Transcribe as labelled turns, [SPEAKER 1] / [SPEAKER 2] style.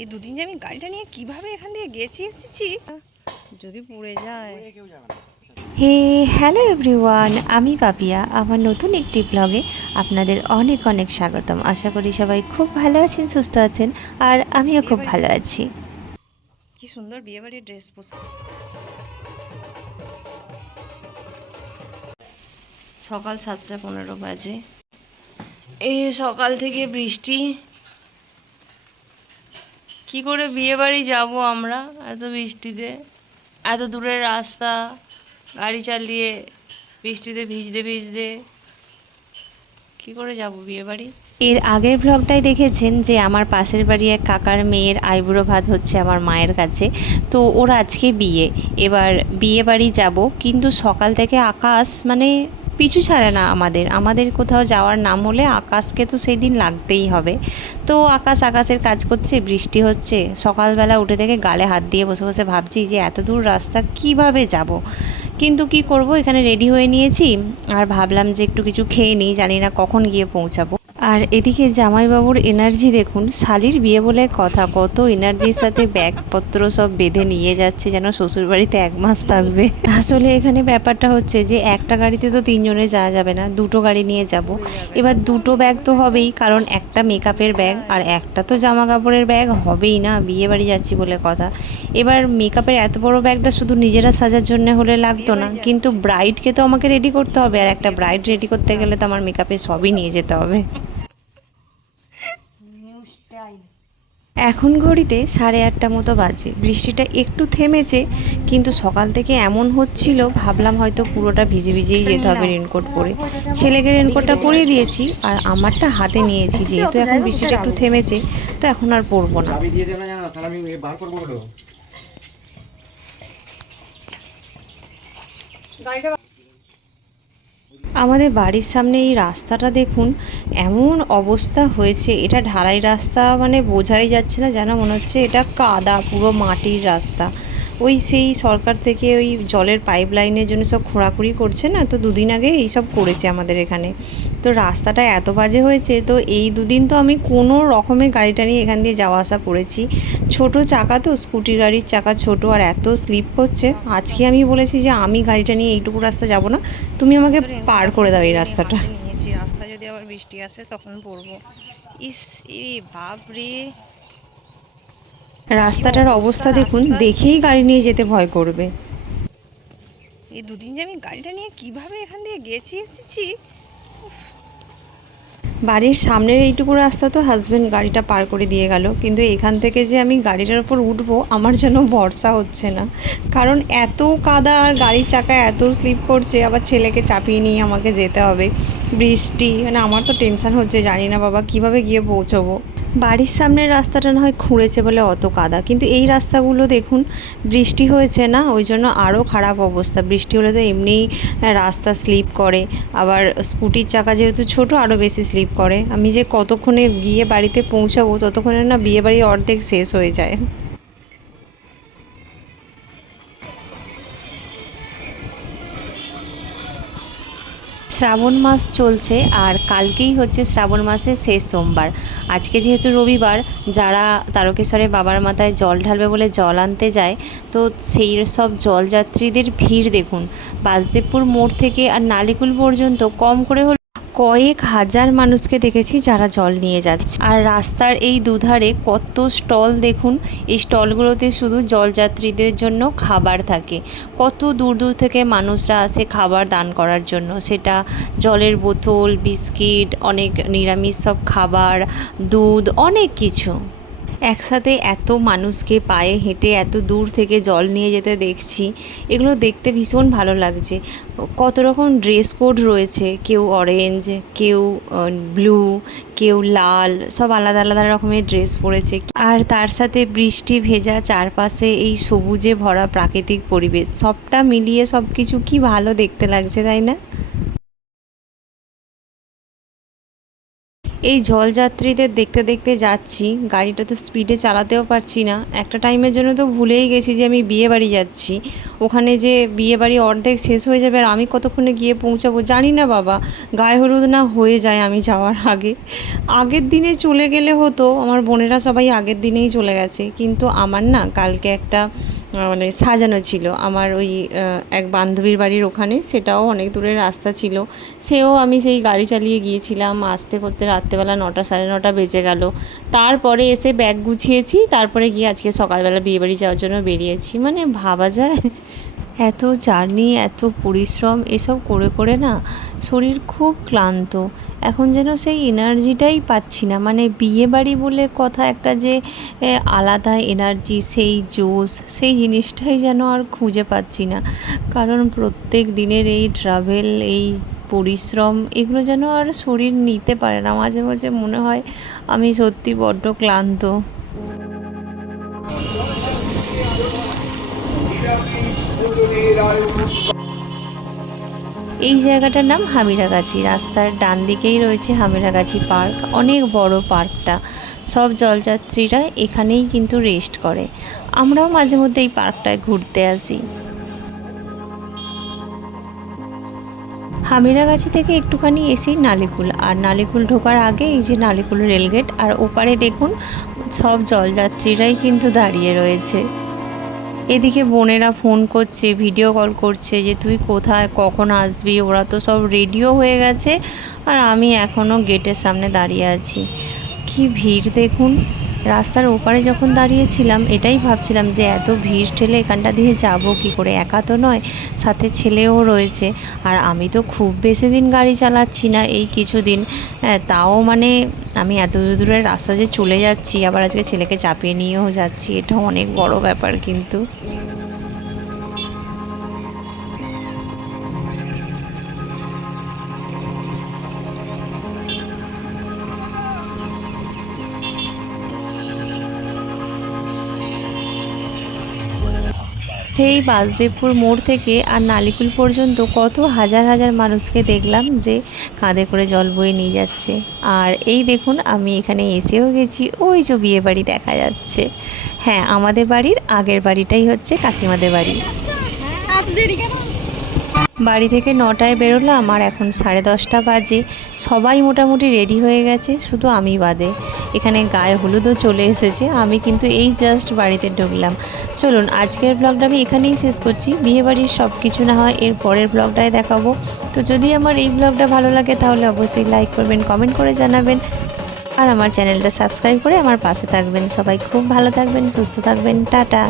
[SPEAKER 1] এই দুদিন যে আমি গাড়িটা নিয়ে কীভাবে এখান থেকে গেছি এসেছি? যদি পড়ে যায়।
[SPEAKER 2] হে হ্যালো এভরিওয়ান আমি পাপিয়া আমার নতুন একটি ব্লগে আপনাদের অনেক অনেক স্বাগতম। আশা করি সবাই খুব ভালো আছেন সুস্থ আছেন আর আমিও খুব ভালো আছি।
[SPEAKER 1] কি সুন্দর বিয়েবাড়ির ড্রেস পোশাক। সকাল সাতটা পনেরো বাজে। এই সকাল থেকে বৃষ্টি। কি করে বিয়ে বাড়ি যাব আমরা এত বৃষ্টিতে? এত দূরের রাস্তা, গাড়ি চালিয়ে বৃষ্টিতে ভিজতে ভিজতে কি করে যাব বিয়ে বাড়ি?
[SPEAKER 2] এর আগের ব্লগটাই দেখেছেন যে আমার পাশের বাড়ি এক কাকার মেয়ের আইবুড়ো ভাত হচ্ছে আমার মায়ের কাছে। তো ওর আজকে বিয়ে। এবার বিয়ে বাড়ি যাব, কিন্তু সকাল থেকে আকাশ মানে পিছু ছাড়ে না আমাদের। আমাদের কোথাও যাওয়ার নাম হলে আকাশকে তো সেই দিন লাগতেই হবে। তো আকাশ আকাশের কাজ করছে, বৃষ্টি হচ্ছে। সকালবেলা উঠে থেকে গালে হাত দিয়ে বসে বসে ভাবছি যে এত দূর রাস্তা কীভাবে যাব? কিন্তু কি করব? এখানে রেডি হয়ে নিয়েছি। আর ভাবলাম যে একটু কিছু খেয়ে নিই, জানি না কখন গিয়ে পৌঁছাবো। আর এদিকে জামাইবাবুর এনার্জি দেখুন, শালির বিয়ে বলে কথা, কত এনার্জির সাথে ব্যাগপত্র সব বেঁধে নিয়ে যাচ্ছে যেন শ্বশুরবাড়িতে এক মাস থাকবে। আসলে এখানে ব্যাপারটা হচ্ছে যে একটা গাড়িতে তো তিনজনে যাওয়া যাবে না, দুটো গাড়ি নিয়ে যাব। এবার দুটো ব্যাগ তো হবেই, কারণ একটা মেকআপের ব্যাগ আর একটা তো জামা কাপড়ের ব্যাগ, হবেই না বিয়ে বাড়ি যাচ্ছি বলে কথা। এবার মেকআপের এত বড় ব্যাগটা শুধু নিজেরা সাজার জন্য হলে লাগতো না, কিন্তু ব্রাইডকে তো আমাকে রেডি করতে হবে, আর একটা ব্রাইড রেডি করতে গেলে তো আমার মেকআপে সবই নিয়ে যেতে হবে। এখন ঘড়িতে সাড়ে আটটা মতো বাজে। বৃষ্টিটা একটু থেমেছে কিন্তু সকাল থেকে এমন হচ্ছিল ভাবলাম হয়তো পুরোটা ভিজে ভিজেই যেতে হবে রেনকোট পরে ছেলেকে রেনকোটটা পরিয়ে দিয়েছি আর আমারটা হাতে নিয়েছি। যেহেতু এখন বৃষ্টিটা একটু থেমেছে তো এখন আর পরবো না
[SPEAKER 3] দিয়ে দেবে না জানো তাহলে আমি এ বার করব হলো
[SPEAKER 2] আমাদের বাড়ির সামনে এই রাস্তাটা দেখুন, এমন অবস্থা হয়েছে। এটা ঢালাই রাস্তা মানে বোঝাই যাচ্ছে না, যেন মনে হচ্ছে এটা কাদা, পুরো মাটির রাস্তা। ওই সেই সরকার থেকে ওই জলের পাইপ লাইনের জন্য সব খোঁড়াখুড়ি করছে না? তো দুদিন আগে এইসব করেছে আমাদের এখানে। তো রাস্তাটা এত বাজে হয়েছে, তো এই দুদিন তো আমি কোনো রকমে গাড়িটা নিয়ে এখান দিয়ে যাওয়া আসা করেছি। ছোট চাকা তো স্কুটি গাড়ির চাকা ছোট, আর এত স্লিপ করছে। আজকে আমি বলেছি যে আমি গাড়িটা নিয়ে এইটুকু রাস্তা যাব না। তুমি আমাকে পার করে দাও এই রাস্তাটা।
[SPEAKER 1] নিয়েছি, রাস্তা যদি আবার বৃষ্টি আসে তখন পড়ব ইস এ বাপ রে
[SPEAKER 2] রাস্তাটার অবস্থা দেখুন দেখেই গাড়ি নিয়ে যেতে ভয় করবে।
[SPEAKER 1] এই দুদিন যে আমি গাড়িটা নিয়ে কীভাবে এখান থেকে গেছি এসেছি?
[SPEAKER 2] বাড়ির সামনের এইটুকু রাস্তা তো হাজব্যান্ড গাড়িটা পার করে দিয়ে গেল কিন্তু এখান থেকে যে আমি গাড়িটার ওপর উঠবো আমার যেন ভরসা হচ্ছে না। কারণ এত কাদা আর গাড়ির চাকা এত স্লিপ করছে আবার ছেলেকে চাপিয়ে নিয়ে আমাকে যেতে হবে। বৃষ্টি মানে আমার তো টেনশন হচ্ছে জানি না বাবা কীভাবে গিয়ে পৌঁছবো? বাড়ির সামনের রাস্তাটা না হয় খুঁড়েছে বলে অত কাদা। কিন্তু এই রাস্তাগুলো দেখুন, বৃষ্টি হয়েছে না, ওই জন্য আরও খারাপ অবস্থা। বৃষ্টি হলে তো এমনিই রাস্তা স্লিপ করে। আবার স্কুটির চাকা যেহেতু ছোট আরও বেশি স্লিপ করে। আমি যে কতক্ষণে গিয়ে বাড়িতে পৌঁছাবো, ততক্ষণে না বিয়ে বাড়ি অর্ধেক শেষ হয়ে যায়। শ্রাবণ মাস চলছে আর কালকেই হচ্ছে শ্রাবণ মাসের শেষ সোমবার। আজকে যেহেতু রবিবার, যারা তারকেশ্বরে বাবার মাথায় জল ঢালবে বলে জল আনতে যায়, তো সেই সব জলযাত্রীদের ভিড় দেখুন। বাসদেবপুর মোড় থেকে আর নালিকুল পর্যন্ত কম করে হল কয়েক হাজার মানুষকে দেখেছি যারা জল নিয়ে যাচ্ছে। আর রাস্তার এই দুধারে কত স্টল দেখুন, এই স্টলগুলোতে শুধু জলযাত্রীদের জন্য খাবার থাকে। কত দূর দূর থেকে মানুষরা আসে খাবার দান করার জন্য। সেটা জলের বোতল, বিস্কিট, অনেক নিরামিষ সব খাবার, দুধ, অনেক কিছু। একসাথে এত মানুষকে পায়ে হেঁটে এত দূর থেকে জল নিয়ে যেতে দেখছি, এগুলো দেখতে ভীষণ ভালো লাগছে। কত রকম ড্রেস কোড রয়েছে, কেউ অরেঞ্জ কেউ ব্লু কেউ লাল, সব আলাদা আলাদা রকমের ড্রেস পরেছে। আর তার সাথে বৃষ্টি ভেজা চারপাশে এই সবুজে ভরা প্রাকৃতিক পরিবেশ, সবটা মিলিয়ে সব কিছু কি ভালো দেখতে লাগছে, তাই না? এই জলযাত্রীদের দেখতে দেখতে যাচ্ছি, গাড়িটা তো স্পিডে চালাতেও পারছি না। একটা টাইমের জন্য তো ভুলেই গেছি যে আমি বিয়ে বাড়ি যাচ্ছি। ওখানে যে বিয়ে বাড়ি অর্ধেক শেষ হয়ে যাবে আর আমি কতক্ষণে গিয়ে পৌঁছাবো জানি না বাবা। গায়ে হলুদ না হয়ে যায় আমি যাওয়ার আগে। আগের দিনে চলে গেলে হতো, আমার বোনেরা সবাই আগের দিনেই চলে গেছে। কিন্তু আমার না কালকে একটা মানে সাজানো ছিল। আমার ওই এক বান্ধবীর বাড়ির ওখানে, সেটাও অনেক দূরের রাস্তা ছিল। সেও আমি সেই গাড়ি চালিয়ে গিয়েছিলাম। আসতে করতে রাত্রেবেলা নটা, সাড়ে নটা বেজে গেল। তারপরে এসে ব্যাগ গুছিয়েছি। তারপরে গিয়ে আজকে সকালবেলা বিয়েবাড়ি যাওয়ার জন্য বেরিয়েছি। মানে ভাবা যায় এত জার্নি, এত পরিশ্রম, এসব করে করে না শরীর খুব ক্লান্ত। এখন যেন সেই এনার্জিটাই পাচ্ছি না। মানে বিয়ে বাড়ি বলে কথা একটা যে আলাদা এনার্জি, সেই জোশ, সেই জিনিসটাই যেন আর খুঁজে পাচ্ছি না। কারণ প্রত্যেক দিনের এই ট্রাভেল এই পরিশ্রম, এগুলো যেন আর শরীর নিতে পারে না। মাঝে মাঝে মনে হয় আমি সত্যি বড্ড ক্লান্ত। এই জায়গাটার নাম হামিরাগাছি। রাস্তার ডান দিকেই রয়েছে হামিরাগাছি পার্ক। অনেক বড় পার্কটা। সব জলযাত্রীরা এখানেই কিন্তু রেস্ট করে। আমরাও মাঝে মধ্যে এই পার্কটায় ঘুরতে আসি। হামিরাগাছি থেকে একটুখানি এসেই নালিকুল। আর নালিকুল ঢোকার আগে এই যে নালিকুল রেলগেট, আর ওপারে দেখুন, সব জলযাত্রীরাই কিন্তু দাঁড়িয়ে রয়েছে। এদিকে বোনেরা ফোন করছে ভিডিও কল করছে যে, তুই কোথায়? কখন আসবি? ওরা তো সব রেডিও হয়ে গেছে। আর আমি এখনও গেটের সামনে দাঁড়িয়ে আছি। কি ভিড় দেখুন। রাস্তার ওপারে যখন দাঁড়িয়েছিলাম, এটাই ভাবছিলাম যে এত ভিড় ঠেলে এখানটা দিয়ে যাব কি করে? একা তো নয়, সাথে ছেলেও রয়েছে। আর আমি তো খুব বেশি দিন গাড়ি চালাচ্ছি না এই কিছুদিন। তাও মানে আমি এত দূরের রাস্তা যে চলে যাচ্ছি, আবার আজকে ছেলেকে চাপিয়ে নিয়েও যাচ্ছি, এটা অনেক বড় ব্যাপার কিন্তু। সেই বাসদেবপুর মোড় থেকে আর নালিকুল পর্যন্ত কত হাজার হাজার মানুষকে দেখলাম যে কাঁধে করে জল বয়ে নিয়ে যাচ্ছে। আর এই দেখুন, আমি এখানে এসেও গেছি, ওই যে বিয়ে বাড়ি দেখা যাচ্ছে। হ্যাঁ আমাদের বাড়ির আগের বাড়িটাই হচ্ছে কাকিমাদের বাড়ি। বাড়ি থেকে নটায় বেরোলাম আর এখন সাড়ে দশটা বাজে। সবাই মোটামুটি রেডি হয়ে গেছে, শুধু আমি বাদে। এখানে গায়ে হলুদও চলে এসেছে, আমি কিন্তু এই জাস্ট বাড়িতে ঢুকলাম। চলুন, আজকের ব্লগটা আমি এখানেই শেষ করছি। বিয়েবাড়ির সব কিছু না হয় এর পরের ব্লগটায় দেখাবো। তো যদি আমার এই ব্লগটা ভালো লাগে তাহলে অবশ্যই লাইক করবেন কমেন্ট করে জানাবেন। আর আমার চ্যানেলটা সাবস্ক্রাইব করে আমার পাশে থাকবেন। সবাই খুব ভালো থাকবেন, সুস্থ থাকবেন। টাটা।